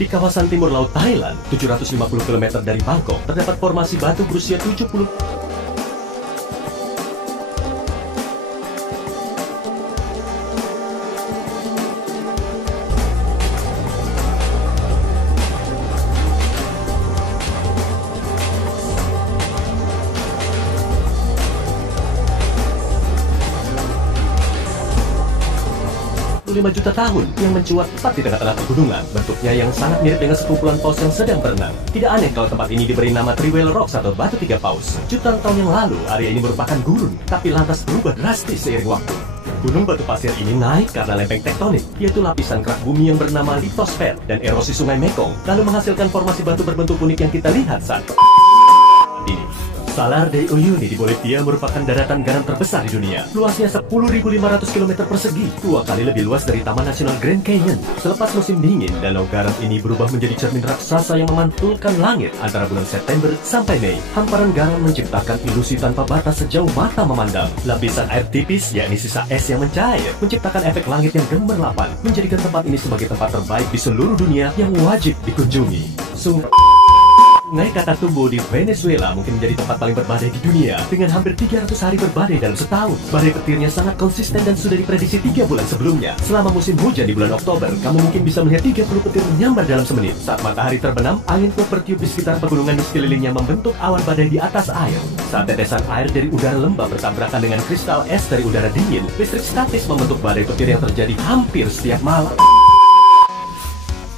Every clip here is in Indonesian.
Di kawasan timur laut Thailand, 750 km dari Bangkok, terdapat formasi batu berusia 70 5 juta tahun yang mencuat tepat di tengah-tengah pegunungan, bentuknya yang sangat mirip dengan sekumpulan paus yang sedang berenang. Tidak aneh kalau tempat ini diberi nama Three-Whale Rocks atau batu tiga paus. Jutaan tahun yang lalu, area ini merupakan gurun, tapi lantas berubah drastis seiring waktu. Gunung batu pasir ini naik karena lempeng tektonik, yaitu lapisan kerak bumi yang bernama litosfer dan erosi sungai Mekong, lalu menghasilkan formasi batu berbentuk unik yang kita lihat saat ini. Salar de Uyuni di Bolivia merupakan daratan garam terbesar di dunia. Luasnya 10.500 km persegi, 2 kali lebih luas dari Taman Nasional Grand Canyon. Selepas musim dingin, danau garam ini berubah menjadi cermin raksasa yang memantulkan langit antara bulan September sampai Mei. Hamparan garam menciptakan ilusi tanpa batas sejauh mata memandang. Lapisan air tipis, yakni sisa es yang mencair, menciptakan efek langit yang gemerlapan, menjadikan tempat ini sebagai tempat terbaik di seluruh dunia yang wajib dikunjungi. Sungai Catatumbo di Venezuela mungkin menjadi tempat paling berbadai di dunia, dengan hampir 300 hari berbadai dalam setahun. Badai petirnya sangat konsisten dan sudah diprediksi 3 bulan sebelumnya. Selama musim hujan di bulan Oktober, kamu mungkin bisa melihat 30 petir menyambar dalam semenit. Saat matahari terbenam, angin kuat bertiup di sekitar pegunungan di sekelilingnya membentuk awan badai di atas air. Saat tetesan air dari udara lembab bertabrakan dengan kristal es dari udara dingin, listrik statis membentuk badai petir yang terjadi hampir setiap malam.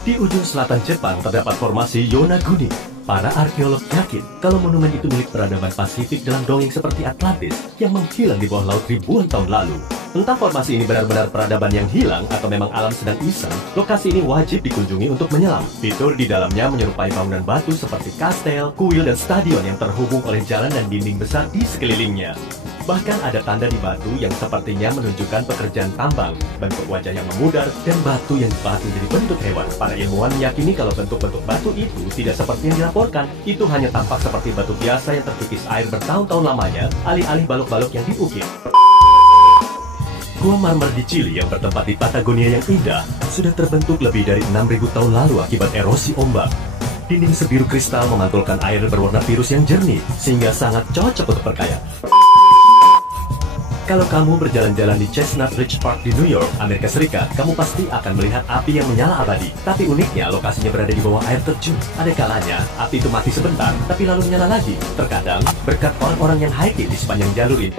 Di ujung selatan Jepang terdapat formasi Yonaguni. Para arkeolog yakin kalau monumen itu milik peradaban Pasifik dalam dongeng seperti Atlantis yang menghilang di bawah laut ribuan tahun lalu. Entah formasi ini benar-benar peradaban yang hilang atau memang alam sedang iseng, lokasi ini wajib dikunjungi untuk menyelam. Fitur di dalamnya menyerupai bangunan batu seperti kastel, kuil, dan stadion yang terhubung oleh jalan dan dinding besar di sekelilingnya. Bahkan ada tanda di batu yang sepertinya menunjukkan pekerjaan tambang, bentuk wajah yang memudar, dan batu yang dibatu menjadi bentuk hewan. Para ilmuwan meyakini kalau bentuk-bentuk batu itu tidak seperti yang dilaporkan. Itu hanya tampak seperti batu biasa yang terkikis air bertahun-tahun lamanya, alih-alih balok-balok yang diukir. Gua marmer di Chili yang bertempat di Patagonia yang indah, sudah terbentuk lebih dari 6.000 tahun lalu akibat erosi ombak. Dinding sebiru kristal memantulkan air berwarna biru yang jernih, sehingga sangat cocok untuk berkayang. Kalau kamu berjalan-jalan di Chestnut Ridge Park di New York, Amerika Serikat, kamu pasti akan melihat api yang menyala abadi. Tapi uniknya, lokasinya berada di bawah air terjun. Ada kalanya, api itu mati sebentar, tapi lalu menyala lagi. Terkadang, berkat orang-orang yang hiking di sepanjang jalur ini.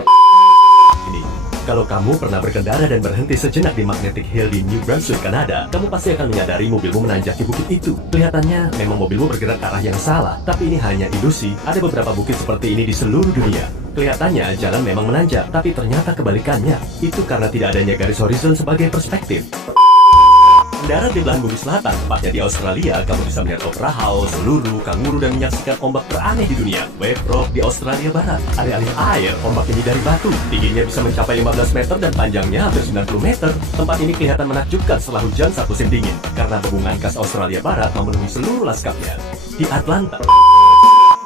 Kalau kamu pernah berkendara dan berhenti sejenak di Magnetic Hill di New Brunswick, Kanada, kamu pasti akan menyadari mobilmu menanjaki bukit itu. Kelihatannya memang mobilmu bergerak ke arah yang salah, tapi ini hanya ilusi. Ada beberapa bukit seperti ini di seluruh dunia. Kelihatannya jalan memang menanjak, tapi ternyata kebalikannya. Itu karena tidak adanya garis horizon sebagai perspektif. Mendarat di belahan bumi selatan, tepatnya di Australia, kamu bisa melihat opera house, lulu, kanguru, dan menyaksikan ombak teraneh di dunia. Wave Rock di Australia Barat. Alih-alih air, ombak ini dari batu. Tingginya bisa mencapai 15 meter dan panjangnya hampir 90 meter. Tempat ini kelihatan menakjubkan setelah hujan saat musim dingin, karena bebungan khas Australia Barat memenuhi seluruh lanskapnya. Di Atlanta,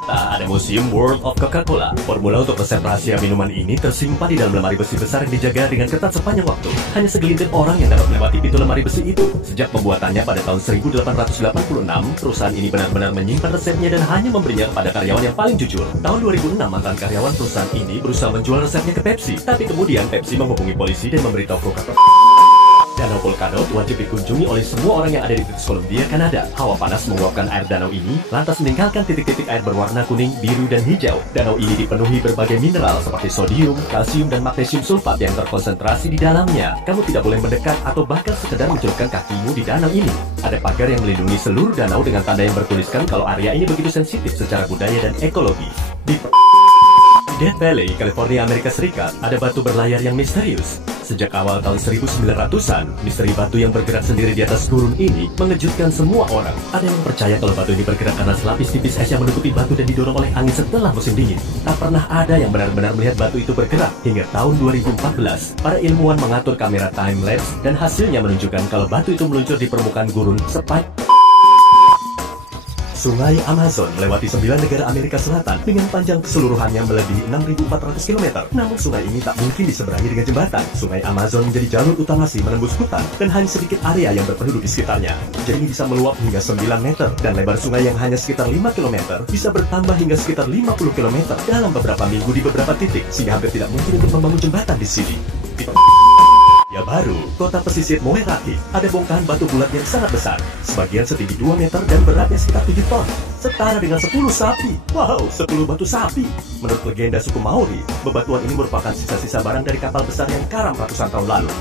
ada Museum World of Coca-Cola. Formula untuk resep rahasia minuman ini tersimpan di dalam lemari besi besar yang dijaga dengan ketat sepanjang waktu. Hanya segelintir orang yang dapat melewati pintu lemari besi itu. Sejak pembuatannya pada tahun 1886, perusahaan ini benar-benar menyimpan resepnya dan hanya memberinya kepada karyawan yang paling jujur. Tahun 2006, mantan karyawan perusahaan ini berusaha menjual resepnya ke Pepsi. Tapi kemudian Pepsi menghubungi polisi dan memberitahu Coca-Cola. Danau Volcano wajib dikunjungi oleh semua orang yang ada di British Columbia, Kanada. Hawa panas menguapkan air danau ini, lantas meninggalkan titik-titik air berwarna kuning, biru, dan hijau. Danau ini dipenuhi berbagai mineral seperti sodium, kalsium, dan magnesium sulfat yang terkonsentrasi di dalamnya. Kamu tidak boleh mendekat atau bahkan sekedar mencelupkan kakimu di danau ini. Ada pagar yang melindungi seluruh danau dengan tanda yang bertuliskan kalau area ini begitu sensitif secara budaya dan ekologi. Di Death Valley, California, Amerika Serikat, ada batu berlayar yang misterius. Sejak awal tahun 1900-an, misteri batu yang bergerak sendiri di atas gurun ini mengejutkan semua orang. Ada yang percaya kalau batu ini bergerak karena selapis tipis es yang menutupi batu dan didorong oleh angin setelah musim dingin. Tak pernah ada yang benar-benar melihat batu itu bergerak hingga tahun 2014. Para ilmuwan mengatur kamera time-lapse dan hasilnya menunjukkan kalau batu itu meluncur di permukaan gurun Sungai Amazon melewati 9 negara Amerika Selatan dengan panjang keseluruhannya melebihi 6.400 km. Namun sungai ini tak mungkin diseberangi dengan jembatan. Sungai Amazon menjadi jalur utamasi menembus hutan dan hanya sedikit area yang berpenduduk di sekitarnya. Jadi bisa meluap hingga 9 meter dan lebar sungai yang hanya sekitar 5 km bisa bertambah hingga sekitar 50 km dalam beberapa minggu di beberapa titik, sehingga hampir tidak mungkin untuk membangun jembatan di sini. Ya baru, kota pesisir Moeraki ada bongkahan batu bulat yang sangat besar, sebagian setinggi 2 meter dan beratnya sekitar 7 ton, setara dengan 10 sapi. Wow, 10 batu sapi. Menurut legenda suku Maori, bebatuan ini merupakan sisa-sisa barang dari kapal besar yang karam ratusan tahun lalu.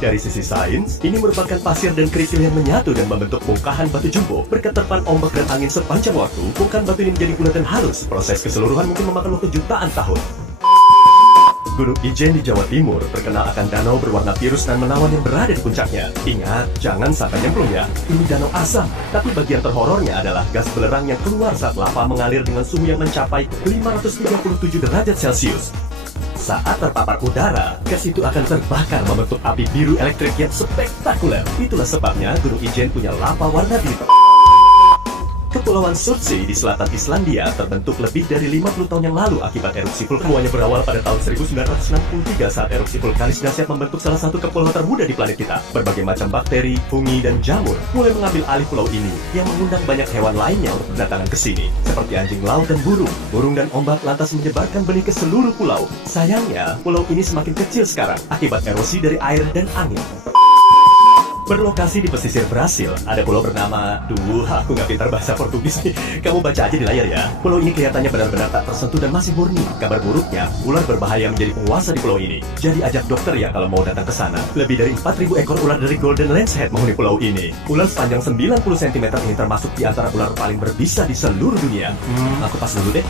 Dari sisi sains, ini merupakan pasir dan kerikil yang menyatu dan membentuk bongkahan batu jumbo. Berkat terpan ombak dan angin sepanjang waktu, bongkahan batu ini menjadi bulat dan halus. Proses keseluruhan mungkin memakan waktu jutaan tahun. Gunung Ijen di Jawa Timur terkenal akan danau berwarna biru dan menawan yang berada di puncaknya. Ingat, jangan sampai nyemplung ya. Ini danau asam, tapi bagian terhorornya adalah gas belerang yang keluar saat lava mengalir dengan suhu yang mencapai 537 derajat Celcius. Saat terpapar udara, gas itu akan terbakar membentuk api biru elektrik yang spektakuler. Itulah sebabnya Gunung Ijen punya lava warna biru. Kepulauan Surtsey di selatan Islandia terbentuk lebih dari 50 tahun yang lalu akibat erupsi vulkanis. Semuanya berawal pada tahun 1963 saat erupsi vulkanis dahsyat membentuk salah satu kepulauan termuda di planet kita. Berbagai macam bakteri, fungi, dan jamur mulai mengambil alih pulau ini yang mengundang banyak hewan lainnya untuk berdatangan ke sini, seperti anjing laut dan burung. Burung dan ombak lantas menyebarkan benih ke seluruh pulau. Sayangnya, pulau ini semakin kecil sekarang akibat erosi dari air dan angin. Berlokasi di pesisir Brasil, ada pulau bernama... aku nggak pintar bahasa Portugis nih. Kamu baca aja di layar ya. Pulau ini kelihatannya benar-benar tak tersentuh dan masih murni. Kabar buruknya, ular berbahaya menjadi penguasa di pulau ini. Jadi ajak dokter ya kalau mau datang ke sana. Lebih dari 4.000 ekor ular dari Golden Lancehead menghuni pulau ini. Ular sepanjang 90 cm ini termasuk di antara ular paling berbisa di seluruh dunia. Aku pas dulu deh.